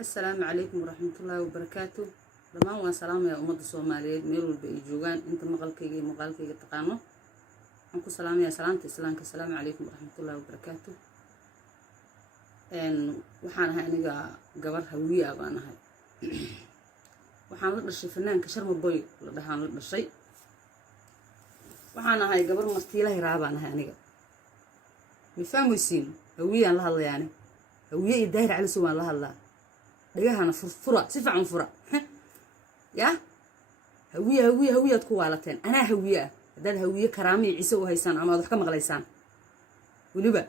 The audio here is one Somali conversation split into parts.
السلام عليكم ورحمة الله وبركاته. لما هو سلام يا أمة الصومالية ميرو البيجوان أنت مقالكي تقانو أنكو سلام يا سلامتي السلام عليكم ورحمة الله وبركاته. وحان هاي نجا جبر هوية أبانا هاي وحان لقى الشيء فنان كشرم بوي لدهان لقى الشيء وحان هاي جبر مرتيله رابانا هاي نجا مفهوم يسين هوية الله الله يعني هوية يداير على سوى الله الله دغهana furfura si fiican fura ya hawiya ku waalateen ana hawiya dad hawiya karaami ciise u haysan ama wax ka maqlaysaan waliba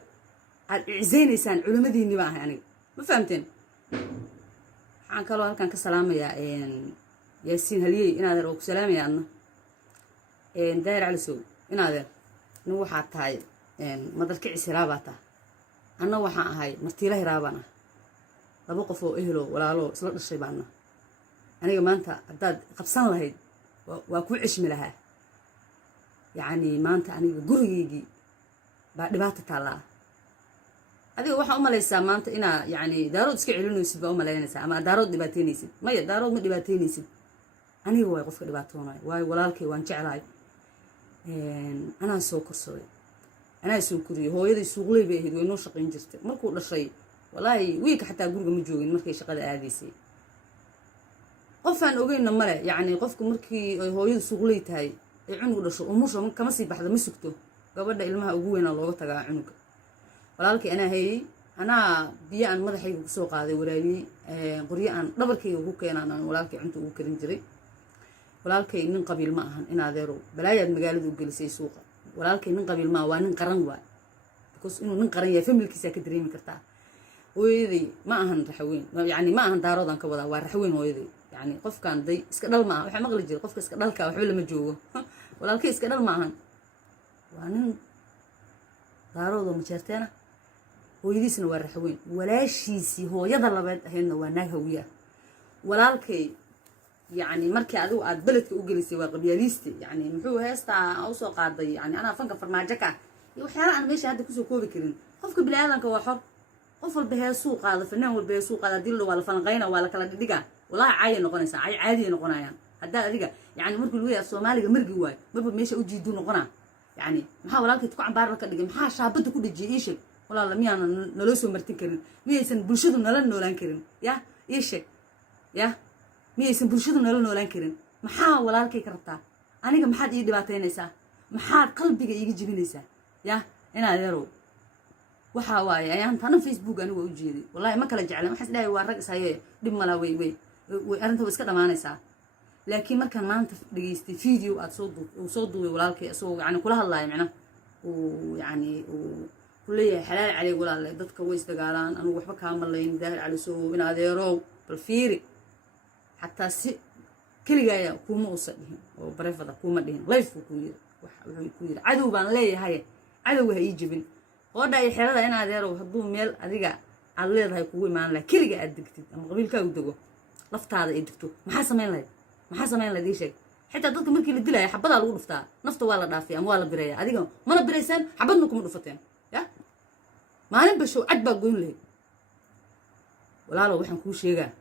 aad ciiseynaysan culimadiinni baa ahay aniga ma fahamteen waxaan kaloo halkan ka salaamayaa yaasiin haliyey inaad ku salaamayaan daayir cali sow inaad waxa tahay madalka ciisiraabata anna waxaan ahay martiilaha raabana laba qof oo ehlo walaalo isla dhashay baana aniga maanta hadaad qabsan lahayd waa ku cishmi lahaa yaani maanta aniga gurigeygii baa dhibaato taala adiga waxa u malaysaa maanta ina yaani daarood iska celinaysid baa u malaynaysaa ama daarood dhibaateynaysid maya daarood ma dhibaateynaysid aniga way qofka dhibaatoonay way walaalkay waan jecelahay anaa soo korsaday anaa soo koriyay hooyaday suuqley bay ahayd way noo shaqeyn jirtay markuu dhashay والله ويك حتى جورج مجوين مركي شقة عاديسي قفان أوجينا ملا يعني قفك مركي هو يسوقليت هاي عنق ده شو ومش كم سي بحد مسكته قبل ده إلما أوجينا الله تجا عنق ولكن أنا هي أنا بيان مرة حي سوق هذا ولالي قريان ربكي وهوكي أنا ولكن عنده وكرين جري ولكن من قبل ما هن إن هذا بلايا المجال ذو جلسي سوق ولكن من قبل ما وان قرن وا بس إنه من قرن يفهم الكيسة كدري مكرتها ويدي ما أهن رحوين يعني ما أهن دارودان كودا ورحوين ويدي يعني قف كان دي اسكدل ما وحنا مغلي جيل قف اسكدل كا وحول ما جوه ولا الكي اسكدل ما أهن وأنا دارودو مشرتنا ويدي سنو ورحوين ولا شيء سي هو يضل بعد هنا وناه هوية ولا الكي يعني مركي عدو عاد بلدك وجلسي وقبيليستي يعني محو هستا أوسو قاضي يعني أنا فنك فرماجكا وحنا أنا ماشي هذا كسو كوبي كرين قفك بالعالم كواحر قفل بها سوق هذا فنان والبها سوق هذا ديله ولا فنقينا ولا كلا دقة والله عادي نقنايسا عادي نقنايان هذا دقة يعني مركل ويا الصومالي مرقي واي مربى ماشي وجي دون نقنا يعني ما ولا كنت تكون بارك دقة ما شابته كل جي إيش ولا لا ميانا نلوسو مرتكرين ميسن بلشدو نلن نولان كرين يا إيش يا ميسن بلشدو نلن نولان كرين ما ولا كي كرتا أنا كم حد يدي بعتينيسا ما حد قلبي يجي جبينيسا يا أنا أدرو waxa waaye ayaan tan Facebook anigu u jeeday wallahi ma kala jeclaan waxa isdhaay waa rag isaayay dib mala way arinta way iska dhamaanaysaa laakiin markaan maanta dhageystay video aad soo duubay walaalkay asoo yani kula hadlaay macna oo yani kuleeyahay xalaal cali walaalay dadka way isdagaalaan anigu waxba ka malayn daahir cali soo in adeerow bal fiiri hatta si kaliya kuma u sadhin oo barefada kuma dhihin life ku yiri wuxuu ku yiri cadow baan leeyahay cadow ha ii jibin ودا يحيرada in adeero haduu meel adiga aad leedahay kugu imaan la kaliya aad digtid ama qabiilka u dago laftaada ay digto maxaa sameyn lahayd sheeg xitaa dadka markii la dilay xabada lagu dhuftaa nafta waa la dhaafiyaa ama waa la bireeyaa adiga mana bireysan xabadna kuma dhufateen ya maalin basho cad baa goyn leeyahay walaalo waxaan ku sheegaa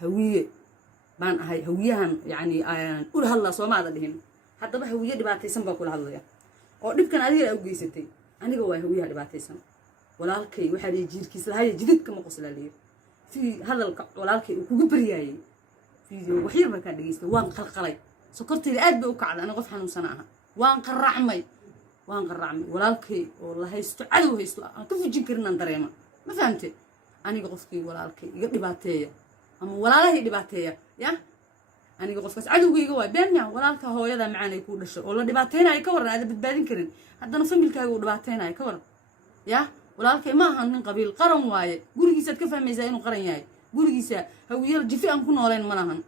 hawiye baan ahay hawiyahan yani u hadla Soomaaliya dhihin hadaba hawiye dhibaataysan baa kula hadlaya oo dhibkan adiga u geysatay aniga waa hawiyaha dhibaataysan walaalkay waxa la jiirkiis lahaay jididka ma qoslaalay fi hadalka walaalkay uu kugu bariyay video waxyar markaa dhageystay waan qalqalay sokortayda aad bay u kacday aniga qof xanuunsan ah waan qaracmay walaalkay oo la haysto cadow haysto aan ka fujin karin aan dareema ma fahamtay aniga qofkii walaalkay iga dhibaateeya ama walaalahay dhibaateeya ya aniga qofkaas cadowgayga waa beenna walaalka hooyada macaanay ku dhashay oo la dhibaateynay ka waran aad badbaadin karin haddana familkaaga uu dhibaateynay ka waran ya walaalkay ma ahan nin qabiil qaran waaye gurigiisa ka fahmaysaa inuu qaran yahay gurigiisa hawiyada jifi aan ku nooleen ma lahan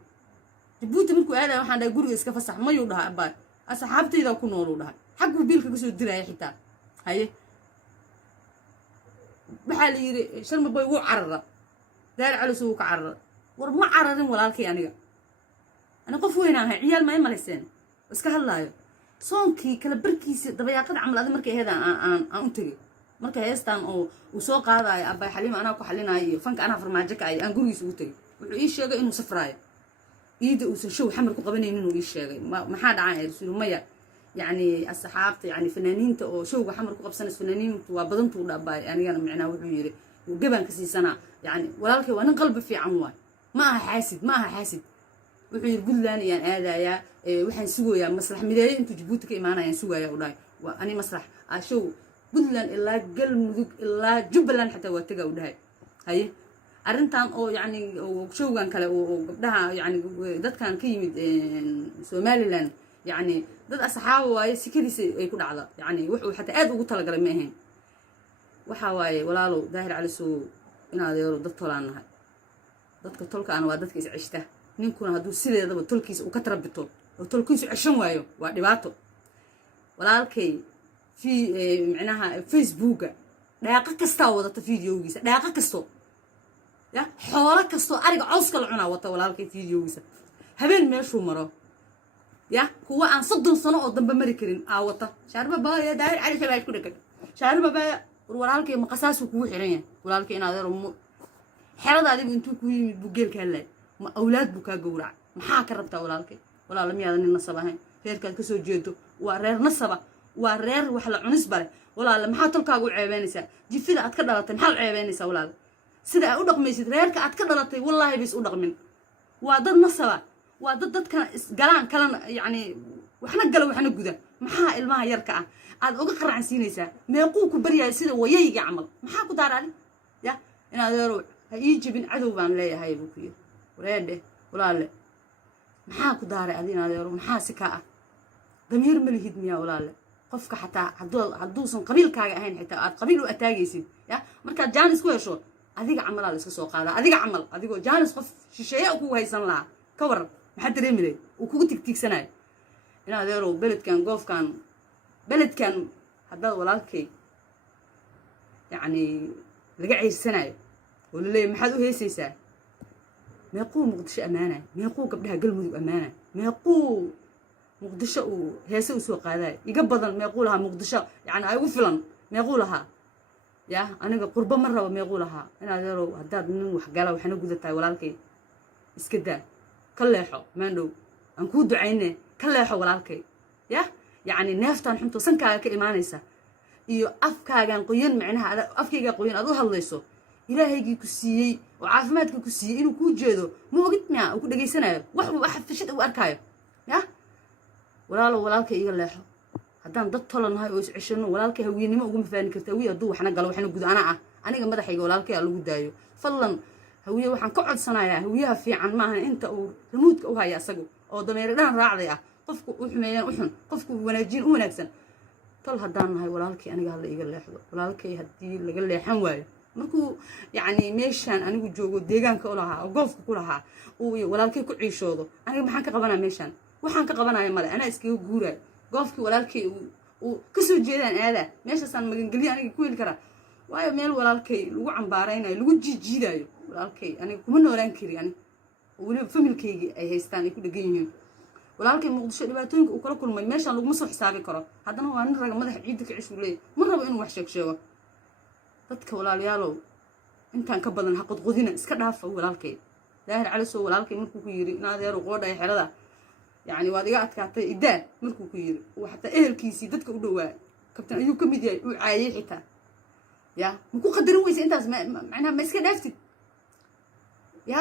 Djibouti markuu aaday waxaan dhahay guriga iska fasax ma yuu dhahay abaa asxaabtayda ku nool u dhahay xaqu biilka ka soo diray xitaa haye waxa la yiri sharma boy wuu carara daar cali soo ka carara war ma cararin walaalkay aniga أنا قف وين أنا عيال ما يملسين بس كهلايو صونكي كلا بركيس دبياقد عمل هذا مركي هذا أنتجي marka heestan oo uu soo qaadayo abay xaliima anaa ku xalinayo fanka anaa farmaajo ka ay aan gurigiisa ugu tagay wuxuu ii sheegay inuu safraayo iida uusan show xamar ku qabanaynin inuu ii sheegay maxaa dhacay rasuul maya يعني الصحابة يعني فنانين أو شو حمر كوب سنة فنانين وبدنت ولا باي يعني أنا معنا وحيري وجبان كسي سنة يعني ولكن وأنا قلبي في عموان ما حاسد وحير يقول لي يعني هذا يا وحين سوى يا مسرح مداري أنتوا جبوتك معنا يعني سوى يا ولاي وأنا مسرح شو قل لنا إلا قلب مذوق إلا جبلان حتى وتجا ولاي هاي أرنتان أو يعني وشو كان كلا وقبلها يعني ده كان كيمد سومالي لان يعني dad asxaabo waaye sikadiisa ay ku dhacdo yani wuxuu xataa aad ugu tala galay ma ahayn waxa waaye walaalow daahir cali soo inaad yeero dad tolaanahay dadka tolkaana waa dadka is cishta ninkuna hadduu sideedaba tolkiisa uu ka tarabito oo tolkiisu cishan waayo waa dhibaato walaalkay fi macnaha facebooka dhaaqa kasta wadata fiidiyowgiisa dhaaqa kasto ya xoolo kasto ariga cawska la cunaa wata walaalkay fiidiyowgiisa habeen meeshuu maro يا هو عن صدق صنع قدام بمريكين عوضة شاربة بقى يا داير على شباب كل كده شاربة بقى ورالك مقصاص وكوي حرية ورالك أنا هذا حرد هذه بنتو كوي بوجيل كهلا أولاد بكا جورع محاك ربطة ورالك ولا لم يادني النصبة هين غير كان كسو جيتو ورير نصبة ورير وحلا عنصبة ولا لما حاطل كاجو عيبانيسا جي فيلا أتكلم تنحل عيبانيسا ولا سيدا أودق ميسيد رير كأتكلم والله بس أودق من وهذا النصبة وضد كان قلان كلام يعني وحنا قالوا وحنا جدا محا الماء يركع عاد أقرأ عن سينيسا ما يقولك بريا يصير ويجي عمل محا كدار عليه يا أنا ذروع يجي بين عدو بان ليه هاي بكير ولا ولا لا محا كدار علينا ذروع محا سكاء ضمير ملي هدميا ولا لا قفك حتى عدوسن قبيل كاجا هين حتى قبيل وأتاجيسين يا مركز جانس كوي شو أذيك عمل على سوق هذا أذيك عمل أذيك جانس قف شيء أكو هيسن لا كور محد رملي وكو تكتيك سناي هنا ديرو بلد كان قوف كان بلد كان هذا ولالكي يعني رجع السناي ولا لي محد هيسيسا ما يقول مقدش أمانة ما يقول قبلها قلمه أمانة ما يقول مقدش وهيسو سوق هذا يقبض ما يقولها مقدش يعني أيوة فلان ما يقولها يا أنا قرب مرة وما يقولها هنا ديرو هذا من وحقاله وحنا جودة ولالكي اسكده كليحو ماندو أنكو دعينه كليحو ولالكي يا يعني نافتان حنتو سنكا كإيمانيسا إيو أفكاغان قوين معناها أفكاغان قوين أدو هالليسو إلهيكي كسيي وعافماتك كسيي إنو كو جيدو مو وقت معا وكو دقيسانايو وحبو أحد فشد أو أركايو يا ولالكي إيغا ليحو هدان داد طولان هاي ويس عشانو ولالكي هويني ما أقوم فاني كرتاوية دو وحنا قالو وحنا قدو أنا مدحيقا ولالكي ألو قدايو فلن هوية وحن كعد صنايا هوية في عن معها أنت أو رمودك أو هاي أسقو أو ضمير دان راعية قفكو وحميان وحن قفكو وناجين ونكسن طل هدان هاي ولالكي أنا قال لي يقول لي حلو ولالكي هدي اللي قال لي حنواي مركو يعني ميشان أنا جوجو ديجان كلها أو قف كلها ولالكي كعيش هذا أنا ما حنك قبنا ميشان وحنك قبنا يا ملا أنا اسكيو جورا قفك ولالكي وكسو جيران هذا ميش أصلا مجنقلي أنا كويل كرا وايو ميل ولالكي لو عمبارينا لو جيدايو ولالكي أنا كمان وران كري يعني ولي فمل كيجي أي هستاني كل جيهم ولالكي مقدش دباتونك وكل ما ماشان لو مصر حسابي كرا هذا هو أنا رجع مدح عيدك عيش وليه مرة بإنه وحشك شوا dadka walaalayaalow intaan ka badan haqad qodina iska dhaaf walaalkay daahir cali soo walaalkay markuu ku yiri naadeer qoodhay xirada yaani waad iga adkaatay idaa markuu ku yiri waxa ehelkiisii dadka u dhawaa kabtan ayuu kamid yahay uu caayay xitaa ya ma ku qadarin weysa intaas macnaha ma iska dhaaftid ya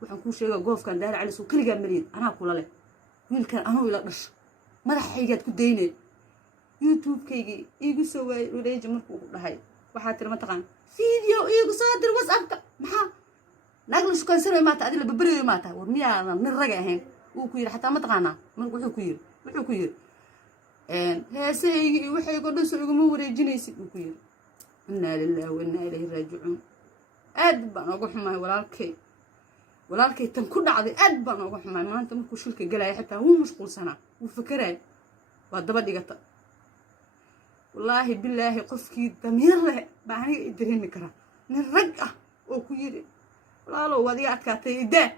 waxaan ku sheegay goofkan daahir cali soo kaliga maliyad anaa kula leh wiilkan anuu ila dhashay madaxaygaad ku daynay youtube-kaygi iigu soo wareeji markuu dhahay waxaa tiri mataqaan video iigu soo dir whatsapp-ka maxaa naagla shukaansanay maata adila babariyo maata war miyaadan nin raga ahayn uu ku yiri xataa mataqaanaa markuu wuxuu ku yiri heesaygi iyo waxay godho soo iguma wareejinaysid uu ku yiri inna lillahi wa inna ilayhi raaji'uun aad baan uga xumahay walaalkay tan ku dhacday aad baan uga xumahay maanta markuu shilka galay xataa wuu mashquulsanaa wuu fakiray waa daba dhigata والله بالله قفكي ضمير له بعني يدرين كرا نرجع وكير والله لو ودي أتكاتي ده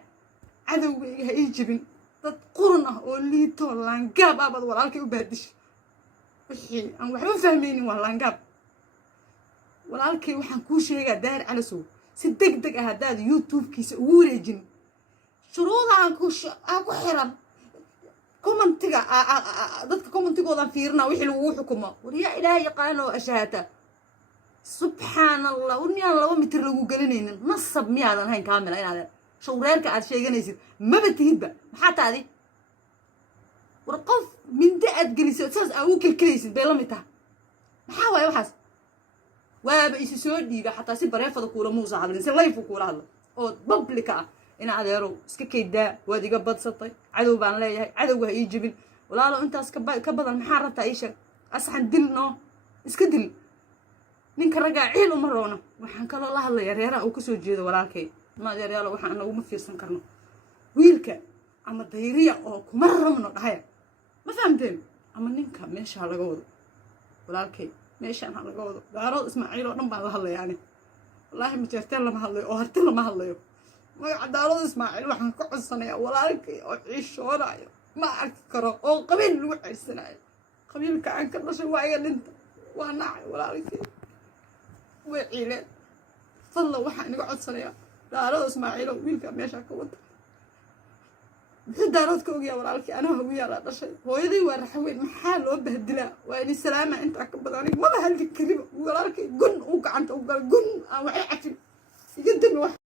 عدو يجيبين تقرنه واللي طلعن جاب أبد والله كي وبدش وحي أنا وحنا فاهمين والله جاب walaalkay waxaan kuu sheegaa daahir calasow si degdeg ah haddaad youtube-kiisa ugu wareejin shuruudahan ku xiran commentiga dadka commentigoodan fiirina wixii lagu xukumo war yaa ilaahay yaqaan oo ashahaata subxaanallah uniyaan 2 mitir lagu gelinaynin nasab miyaadan hayn kaamila inaad showreerka aad sheeganaysid maba tihidba maxaa taadi war qof minda aad gelisay saas aa u kelkelaysid bay la mid tahay maxaa waaye waxaas waaba isi soo dhiiga xataa si bareefada kuula muusa hadlin si live kuula hadlo oo public ah ina adeero iska kaydaa waad iga badsatay cadow baan leeyahay cadowga ha ii jibin walaalo intaas ka badan maxaa rabtaa ii sheeg asxan dil no iska dil ninka ragaa ciil uma roona waxaan kaloo la hadlayaa reeraha uu kasoo jeedo walaalkay ma adeeryaalo waxaan anaguma fiirsan karno wiilka ama dayriya oo kuma rabno dhahaya ma fahamteen ama ninka meesha laga wado walaalkay meeshaan ha laga wado daarood ismaaciil oo dhan baan la hadlayaa ani wallaahi ma jeerteen lama hadlayo oo harti lama hadlayo magaca daarood ismaaciil waxaan ka codsanayaa walaalkay oo ciishoonayo ma arki karo oo qabiil lagu ceersanayo qabiilka aan ka dhashay waa iga dhinta waa nacay walaalkay way ciileen fadla waxaan inaga codsanayaa daarood ismaaciil oo wiilka meesha ka wada daarood ka ogyaa walaalkii anaa hawiyaa la dhashay hooyaday waa raxweyn maxaa loo bahdilaa waa ini salaama intaa ka badan aniga maba hadli kariba walaalkay gun uu gacanta u galay gun aan waxay cafin iga dami wax